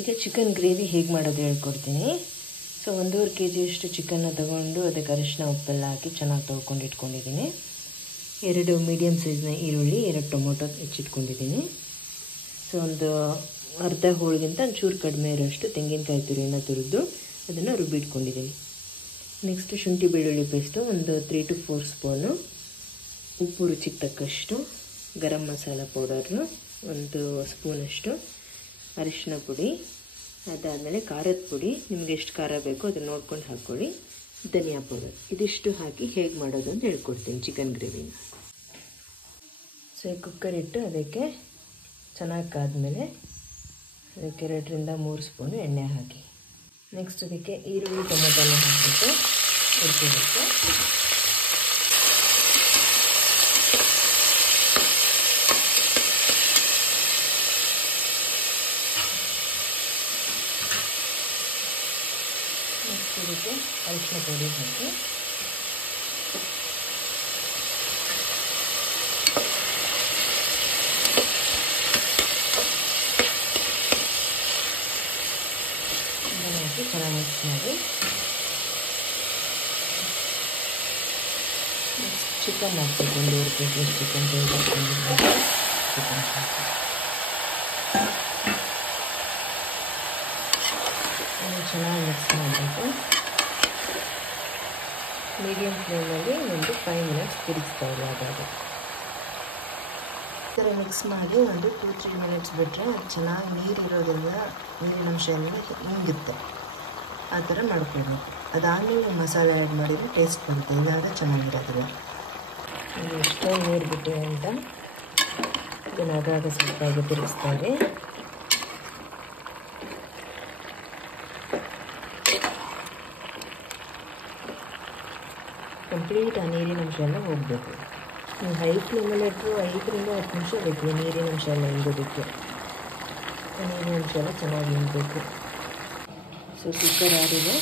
ಈಗ chicken gravy ಹೇಗೆ ಮಾಡೋದು ಹೇಳ್ಕೊಡ್ತೀನಿ. ಸೊ 1.5 kg ಚಿಕನ್ನ ತಗೊಂಡು ಅದಕ್ಕೆ ಅರಿಶಿನ ಉಪ್ಪೆಲ್ಲ ಹಾಕಿ ಚೆನ್ನಾಗಿ ತೊಳ್ಕೊಂಡು ಇಟ್ಕೊಂಡಿದ್ದೀನಿ. 2 ಮೀಡಿಯಮ್ ಸೈಜ್ನ ಈರುಳ್ಳಿ, 2 ಟೊಮೊಟೊ ಹೆಚ್ಚಿಟ್ಕೊಂಡಿದ್ದೀನಿ. ಸೊ ಒಂದು ಅರ್ಧ ಹೋಳಿಗಿಂತ ಒಂಚೂರು ಕಡಿಮೆ ಇರೋಷ್ಟು ತೆಂಗಿನಕಾಯಿ ತುರಿನ ತುರಿದು ಅದನ್ನು ರುಬ್ಬಿಟ್ಕೊಂಡಿದ್ದೀನಿ. ನೆಕ್ಸ್ಟ್ ಶುಂಠಿ ಬೆಳ್ಳುಳ್ಳಿ ಪೇಸ್ಟು ಒಂದು 3 to 4 ಸ್ಪೂನು, ಉಪ್ಪು ರುಚಿಗೆ ತಕ್ಕಷ್ಟು, ಗರಂ ಮಸಾಲ ಪೌಡರು 1 ಸ್ಪೂನಷ್ಟು, ಅರಿಶಿನ ಪುಡಿ, ಅದಾದಮೇಲೆ ಖಾರದ ಪುಡಿ ನಿಮಗೆ ಎಷ್ಟು ಖಾರ ಬೇಕೋ ಅದನ್ನು ನೋಡ್ಕೊಂಡು ಹಾಕ್ಕೊಳ್ಳಿ, ಧನಿಯಾ ಪೌಡರ್. ಇದಿಷ್ಟು ಹಾಕಿ ಹೇಗೆ ಮಾಡೋದು ಅಂತ ಹೇಳ್ಕೊಡ್ತೀನಿ ಚಿಕನ್ ಗ್ರೇವಿನ. ಸೊ ಕುಕ್ಕರ್ ಇಟ್ಟು ಅದಕ್ಕೆ ಚೆನ್ನಾಗಿ ಕಾದ್ಮೇಲೆ ಅದಕ್ಕೆ 2 to 3 ಸ್ಪೂನು ಎಣ್ಣೆ ಹಾಕಿ, ನೆಕ್ಸ್ಟ್ ಅದಕ್ಕೆ ಈರುಳ್ಳಿ ಟೊಮೊಟೊನ ಹಾಕಿಬಿಟ್ಟು ಹುರ್ಕೋಬೇಕು. ನೆಕ್ಸ್ಟ್ ಇದಕ್ಕೆ ಅರಿಶಿನ ಪುಡಿ ಹಾಕಿ ಚೆನ್ನಾಗಿ ಮಿಕ್ಸ್ ಮಾಡಿ ಚಿಕನ್ ಹಾಕಬೇಕು. 1.5 kg ಚಿಕನ್ ತೊಳೆದುಕೊಂಡಿದ್ದು ಚಿಕನ್ ಹಾಕಿ ಚೆನ್ನಾಗಿ ಮಿಕ್ಸ್ ಮಾಡಬೇಕು. ಮೀಡಿಯಮ್ ಫ್ಲೇಮಲ್ಲಿ ಒಂದು 5 minutes ತಿರುಗಿಸ್ತಾ ಇಲ್ಲ. ಅದಾದ ಈ ಥರ ಮಿಕ್ಸ್ ಮಾಡಿ ಒಂದು 2-3 minutes ಬಿಟ್ಟರೆ ಅದು ಚೆನ್ನಾಗಿ ನೀರಿರೋದ್ರಿಂದ ನೀರಿನ ಅಂಶ ಎಲ್ಲ ಹಿಂಗುತ್ತೆ. ಆ ಥರ ಮಾಡ್ಕೊಳ್ಬೇಕು. ಅದಾದಮೇಲೆ ಮಸಾಲೆ ಆ್ಯಡ್ ಮಾಡಿದರೆ ಟೇಸ್ಟ್ ಬರುತ್ತೆ, ಇಲ್ಲಾಂದರೆ ಚೆನ್ನಾಗಿರೋದಿಲ್ಲ. ಎಷ್ಟೋ ನೀರು ಬಿಟ್ಟಿವೆ ಅಂತ ಇದನ್ನು ಆಗಾಗ ಸ್ವಲ್ಪ ತಿರುಗಿಸ್ತಾರೆ. ಕಂಪ್ಲೀಟ್ ಆ ನೀರಿನ ಅಂಶ ಎಲ್ಲ ಹೋಗಬೇಕು. ನೀವು ಹೈ ಫ್ಲೇಮಲ್ಲಿ ಇಟ್ಟರು 5 to 10 ನಿಮಿಷ ಬೇಕು ನೀರಿನ ಅಂಶ ಎಲ್ಲ ಹಿಂಗೋದಕ್ಕೆ. ನೀರಿನ ಅಂಶ ಎಲ್ಲ ಚೆನ್ನಾಗಿ ಹಿಂಗಬೇಕು. ಸೊ ಕುಕ್ಕರ್ ಆಡಿದೆ.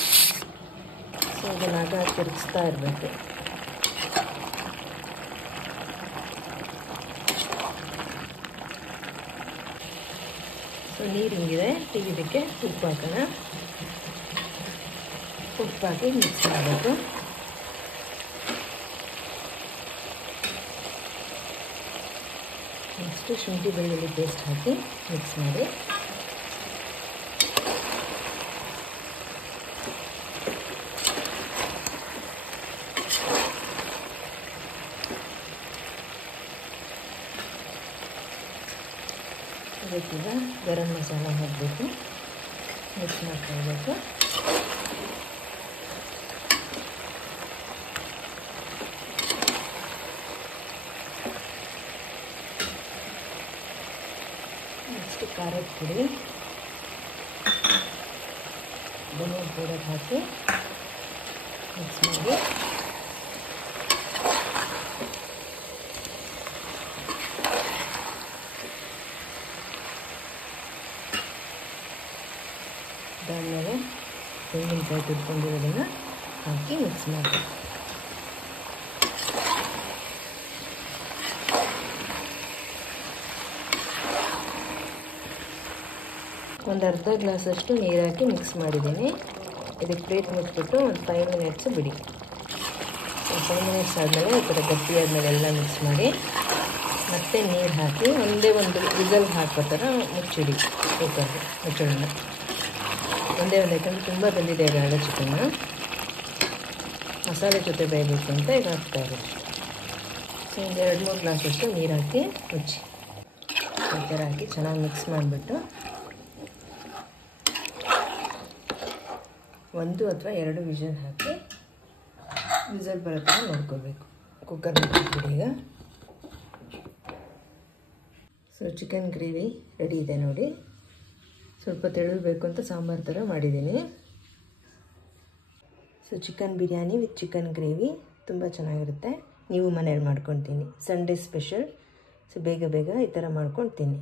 ಸೊ ಅದನ್ನು ಆಗ ತಿರುಗಿಸ್ತಾ ಇರಬೇಕು. ಸೊ ನೀರು ಹಿಂಗಿದೆ. ಈಗ ಇದಕ್ಕೆ ಉಪ್ಪು ಹಾಕೋಣ. ಉಪ್ಪು ಹಾಕಿ ಮಿಕ್ಸ್ ಮಾಡಬೇಕು. ನೆಕ್ಸ್ಟ್ ಶುಂಠಿ ಬೆಳ್ಳುಳ್ಳಿ ಪೇಸ್ಟ್ ಹಾಕಿ ಮಿಕ್ಸ್ ಮಾಡಿ ಅದಕ್ಕೀಗ ಗರಂ ಮಸಾಲ ಹಾಕಬೇಕು, ಮಿಕ್ಸ್ ಮಾಡ್ಕೊಳ್ಬೇಕು. ನೆಕ್ಸ್ಟ್ ಖಾರದ ಪುಡಿ, ಧನಿಯಾ ಪೌಡರ್ ಹಾಕಿ ಮಿಕ್ಸ್ ಮಾಡಿ ಅದಾದಮೇಲೆ ತೆಂಗಿನಕಾಯಿ ತುರ್ಕೊಂಡಿರೋದನ್ನು ಹಾಕಿ ಮಿಕ್ಸ್ ಮಾಡಬೇಕು. ಒಂದು ಅರ್ಧ ಗ್ಲಾಸಷ್ಟು ನೀರು ಹಾಕಿ ಮಿಕ್ಸ್ ಮಾಡಿದ್ದೀನಿ. ಇದಕ್ಕೆ ಪ್ಲೇಟ್ ಮುಚ್ಚಿಬಿಟ್ಟು ಒಂದು 5 minutes ಬಿಡಿ. 5 minutes ಆದಮೇಲೆ ಈ ಥರ ಗಟ್ಟಿ ಆದಮೇಲೆ ಎಲ್ಲ ಮಿಕ್ಸ್ ಮಾಡಿ ಮತ್ತೆ ನೀರು ಹಾಕಿ ಒಂದೇ ಒಂದು ವಿಸಲ್ ಹಾಕೋ ಥರ ಮುಚ್ಚಿಡಿ ಕುಕ್ಕರ್ಗೆ ಮುಚ್ಚಳನ್ನ. ಒಂದೇ ಯಾಕಂದರೆ ತುಂಬ ಬಂದಿದೆ ಈಗ ಚಿಕನ್ನ, ಮಸಾಲೆ ಜೊತೆ ಬೇಯಬೇಕು ಅಂತ ಈಗ ಹಾಕ್ತಾ ಇರೋದು. ಸೊ ಒಂದು 2-3 ಗ್ಲಾಸಷ್ಟು ನೀರು ಹಾಕಿ ಮುಚ್ಚಿ ಈ ಥರ ಹಾಕಿ ಚೆನ್ನಾಗಿ ಮಿಕ್ಸ್ ಮಾಡಿಬಿಟ್ಟು 1 ಅಥವಾ 2 ವಿಷಲ್ ಹಾಕಿ ವಿಸಲ್ ಬರೋ ಥರ ನೋಡ್ಕೋಬೇಕು. ಕುಕ್ಕರ್ ಮುಚ್ಚಿಬಿಡಿ ಈಗ. ಸೊ ಚಿಕನ್ ಗ್ರೇವಿ ರೆಡಿ ಇದೆ ನೋಡಿ. ಸ್ವಲ್ಪ ತೆಳುಬೇಕು ಅಂತ ಸಾಂಬಾರು ಥರ ಮಾಡಿದ್ದೀನಿ. So chicken biryani with chicken gravy ತುಂಬ ಚೆನ್ನಾಗಿರುತ್ತೆ. ನೀವು ಮನೇಲಿ ಮಾಡ್ಕೊತೀನಿ. Sunday special. ಸೊ ಬೇಗ ಬೇಗ ಈ ಥರ ಮಾಡ್ಕೊಂಡು ತಿನ್ನಿ.